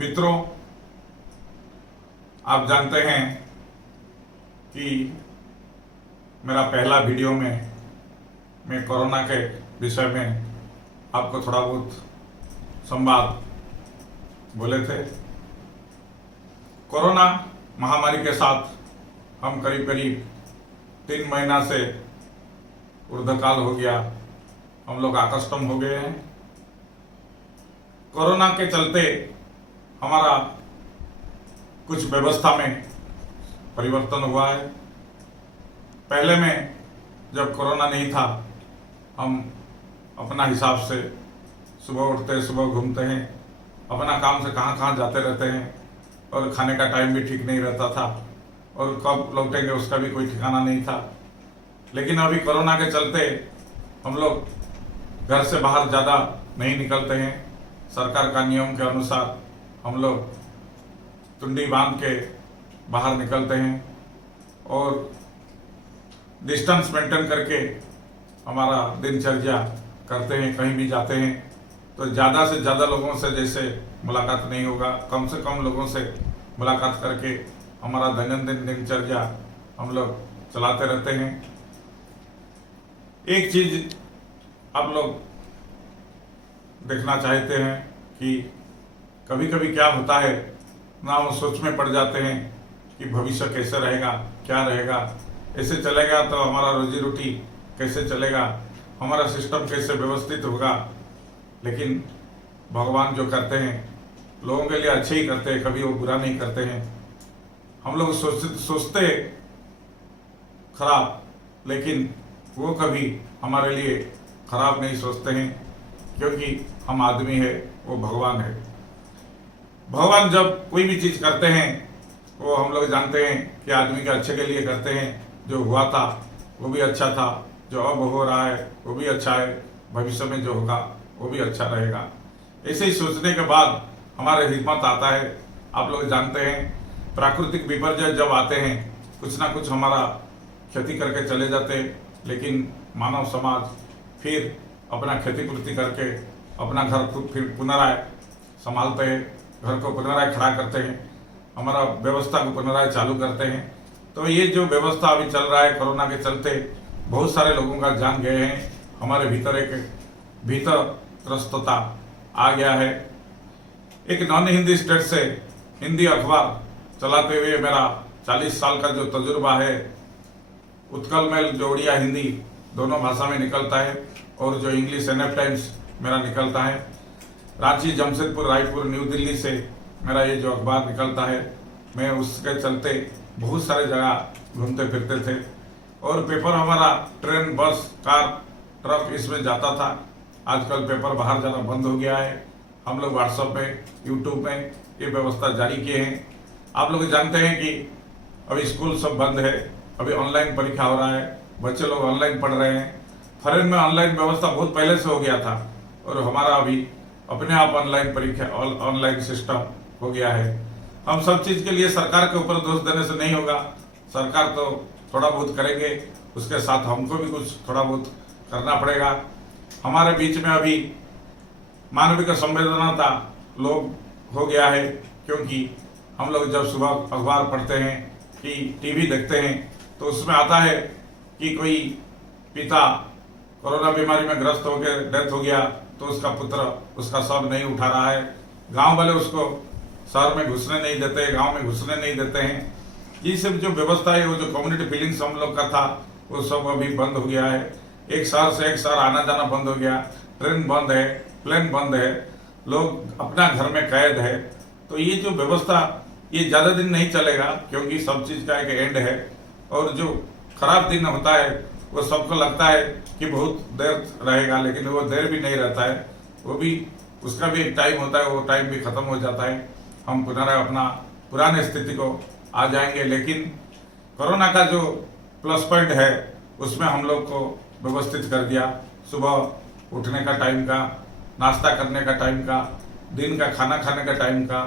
मित्रों, आप जानते हैं कि मेरा पहला वीडियो में मैं कोरोना के विषय में आपको थोड़ा बहुत संवाद बोले थे। कोरोना महामारी के साथ हम करीब करीब 3 महीना से ऊर्ध्वकाल हो गया, हम लोग आकस्टम हो गए हैं। कोरोना के चलते हमारा कुछ व्यवस्था में परिवर्तन हुआ है। पहले में जब कोरोना नहीं था, हम अपना हिसाब से सुबह उठते, सुबह घूमते हैं, अपना काम से कहाँ कहाँ जाते रहते हैं और खाने का टाइम भी ठीक नहीं रहता था और कब लौटेंगे उसका भी कोई ठिकाना नहीं था। लेकिन अभी कोरोना के चलते हम लोग घर से बाहर ज़्यादा नहीं निकलते हैं। सरकार का नियम के अनुसार हम लोग तुंडी बांध के बाहर निकलते हैं और डिस्टेंस मेंटेन करके हमारा दिनचर्या करते हैं। कहीं भी जाते हैं तो ज़्यादा से ज़्यादा लोगों से जैसे मुलाकात नहीं होगा, कम से कम लोगों से मुलाकात करके हमारा दैनंदिन दिनचर्या हम लोग चलाते रहते हैं। एक चीज़ आप लोग देखना चाहते हैं कि कभी कभी क्या होता है ना, हम सोच में पड़ जाते हैं कि भविष्य कैसे रहेगा, क्या रहेगा, ऐसे चलेगा तो हमारा रोजी रोटी कैसे चलेगा, हमारा सिस्टम कैसे व्यवस्थित होगा। लेकिन भगवान जो करते हैं लोगों के लिए अच्छे ही करते हैं, कभी वो बुरा नहीं करते हैं। हम लोग सोचते खराब, लेकिन वो कभी हमारे लिए खराब नहीं सोचते हैं, क्योंकि हम आदमी है, वो भगवान है। भगवान जब कोई भी चीज़ करते हैं वो हम लोग जानते हैं कि आदमी के अच्छे के लिए करते हैं। जो हुआ था वो भी अच्छा था, जो अब हो रहा है वो भी अच्छा है, भविष्य में जो होगा वो भी अच्छा रहेगा। ऐसे ही सोचने के बाद हमारे हिम्मत आता है। आप लोग जानते हैं प्राकृतिक विपर्यय जब आते हैं कुछ ना कुछ हमारा क्षति करके चले जाते हैं, लेकिन मानव समाज फिर अपना क्षतिपूर्ति करके अपना घर फिर पुनराय संभालते हैं, घर को पुनराय खड़ा करते हैं, हमारा व्यवस्था को पुनराय चालू करते हैं। तो ये जो व्यवस्था अभी चल रहा है कोरोना के चलते बहुत सारे लोगों का जान गए हैं। हमारे भीतर एक भीतरग्रस्तता आ गया है। एक नॉन हिंदी स्टेट से हिंदी अखबार चलाते हुए मेरा 40 साल का जो तजुर्बा है, उत्कल मेल जो उड़िया हिंदी दोनों भाषा में निकलता है और जो इंग्लिश NF टाइम्स मेरा निकलता है। रांची, जमशेदपुर, रायपुर, न्यू दिल्ली से मेरा ये जो अखबार निकलता है, मैं उसके चलते बहुत सारे जगह घूमते फिरते थे और पेपर हमारा ट्रेन, बस, कार, ट्रक इसमें जाता था। आजकल पेपर बाहर जाना बंद हो गया है। हम लोग व्हाट्सएप में, यूट्यूब में ये व्यवस्था जारी किए हैं। आप लोग जानते हैं कि अभी स्कूल सब बंद है, अभी ऑनलाइन परीक्षा हो रहा है, बच्चे लोग ऑनलाइन पढ़ रहे हैं। फॉरेन में ऑनलाइन व्यवस्था बहुत पहले से हो गया था और हमारा अभी अपने आप ऑनलाइन परीक्षा, ऑनलाइन सिस्टम हो गया है। हम सब चीज़ के लिए सरकार के ऊपर दोष देने से नहीं होगा। सरकार तो थोड़ा बहुत करेंगे, उसके साथ हमको भी कुछ थोड़ा बहुत करना पड़ेगा। हमारे बीच में अभी मानविक संवेदनता लोग हो गया है, क्योंकि हम लोग जब सुबह अखबार पढ़ते हैं कि टीवी देखते हैं तो उसमें आता है कि कोई पिता कोरोना बीमारी में ग्रस्त होकर डेथ हो गया तो उसका पुत्र उसका शव नहीं उठा रहा है। गांव वाले उसको शहर में घुसने नहीं देते, गांव में घुसने नहीं देते हैं। ये सब जो व्यवस्था है, वो जो कम्युनिटी फीलिंग्स हम लोग का था, वो सब अभी बंद हो गया है। एक शहर से एक शहर आना जाना बंद हो गया, ट्रेन बंद है, प्लेन बंद है, लोग अपना घर में कैद है। तो ये जो व्यवस्था ये ज़्यादा दिन नहीं चलेगा, क्योंकि सब चीज़ का एक एंड है। और जो खराब दिन होता है वो सबको लगता है कि बहुत देर रहेगा, लेकिन वो देर भी नहीं रहता है, वो भी उसका भी एक टाइम होता है, वो टाइम भी खत्म हो जाता है। हम पुनः अपना पुराने स्थिति को आ जाएंगे। लेकिन कोरोना का जो प्लस पॉइंट है उसमें हम लोग को व्यवस्थित कर दिया। सुबह उठने का टाइम का, नाश्ता करने का टाइम का, दिन का खाना खाने का टाइम का,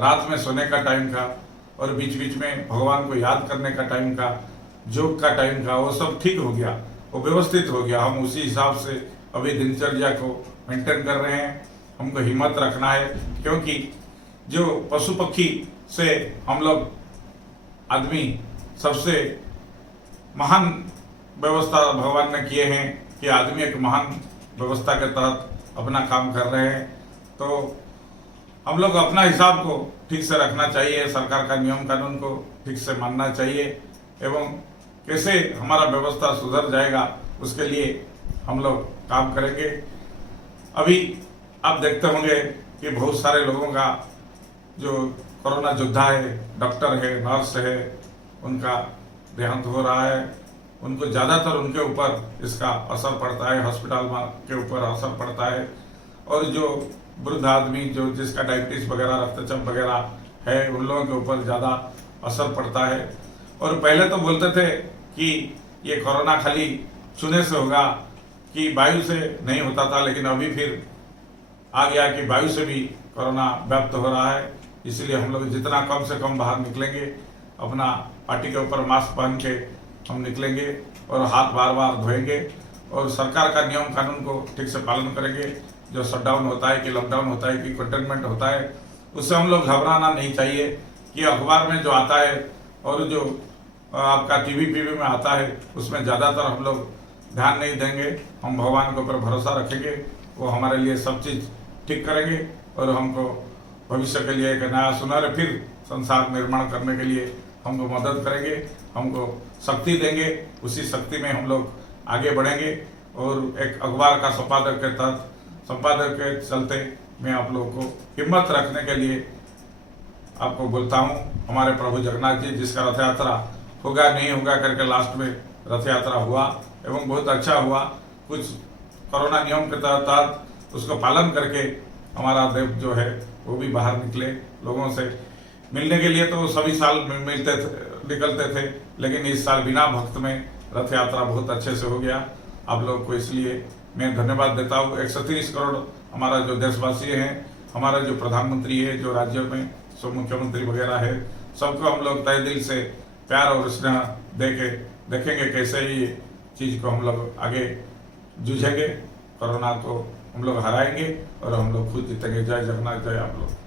रात में सोने का टाइम का और बीच बीच में भगवान को याद करने का टाइम का, योग का टाइम का, वो सब ठीक हो गया, वो व्यवस्थित हो गया। हम उसी हिसाब से अभी दिनचर्या को मेंटेन कर रहे हैं। हमको हिम्मत रखना है, क्योंकि जो पशु पक्षी से हम लोग आदमी सबसे महान व्यवस्था भगवान ने किए हैं कि आदमी एक महान व्यवस्था के तहत अपना काम कर रहे हैं। तो हम लोग अपना हिसाब को ठीक से रखना चाहिए, सरकार का नियम कानून को ठीक से मानना चाहिए एवं कैसे हमारा व्यवस्था सुधर जाएगा उसके लिए हम लोग काम करेंगे। अभी आप देखते होंगे कि बहुत सारे लोगों का जो कोरोना योद्धा है, डॉक्टर है, नर्स है, उनका देहांत हो रहा है। उनको ज़्यादातर उनके ऊपर इसका असर पड़ता है, हॉस्पिटल के ऊपर असर पड़ता है। और जो वृद्ध आदमी जो जिसका डायबिटीज वगैरह, रक्तचाप वगैरह है, उन लोगों के ऊपर ज़्यादा असर पड़ता है। और पहले तो बोलते थे कि ये कोरोना खाली छूने से होगा, कि वायु से नहीं होता था, लेकिन अभी फिर आ गया कि वायु से भी कोरोना व्याप्त हो रहा है। इसलिए हम लोग जितना कम से कम बाहर निकलेंगे, अपना पार्टी के ऊपर मास्क पहन के हम निकलेंगे और हाथ बार बार धोएंगे और सरकार का नियम कानून को ठीक से पालन करेंगे। जो शटडाउन होता है कि लॉकडाउन होता है कि कंटेनमेंट होता है, उससे हम लोग घबराना नहीं चाहिए। कि अखबार में जो आता है और जो आपका टीवी में आता है, उसमें ज़्यादातर हम लोग ध्यान नहीं देंगे। हम भगवान के ऊपर भरोसा रखेंगे, वो हमारे लिए सब चीज़ ठीक करेंगे और हमको भविष्य के लिए एक नया सुनहरे फिर संसार निर्माण करने के लिए हमको मदद करेंगे, हमको शक्ति देंगे। उसी शक्ति में हम लोग आगे बढ़ेंगे। और एक अखबार का संपादक के चलते मैं आप लोगों को हिम्मत रखने के लिए आपको बोलता हूँ। हमारे प्रभु जगन्नाथ जी जिसका रथ यात्रा होगा नहीं होगा करके लास्ट में रथ यात्रा हुआ एवं बहुत अच्छा हुआ। कुछ कोरोना नियम के तहत उसको पालन करके हमारा देव जो है वो भी बाहर निकले। लोगों से मिलने के लिए तो सभी साल निकलते थे, लेकिन इस साल बिना भक्त में रथ यात्रा बहुत अच्छे से हो गया। आप लोग को इसलिए मैं धन्यवाद देता हूँ। 130 करोड़ हमारा जो देशवासी हैं, हमारा जो प्रधानमंत्री है, जो राज्यों में सब मुख्यमंत्री वगैरह है, सबको हम लोग तहे दिल से प्यार और स्नेह देखेंगे कैसे ये चीज़ को हम लोग आगे जूझेंगे। कोरोना को हम लोग हराएंगे और हम लोग खुद जीतेंगे। जय जगन्नाथ, जय आप लोग।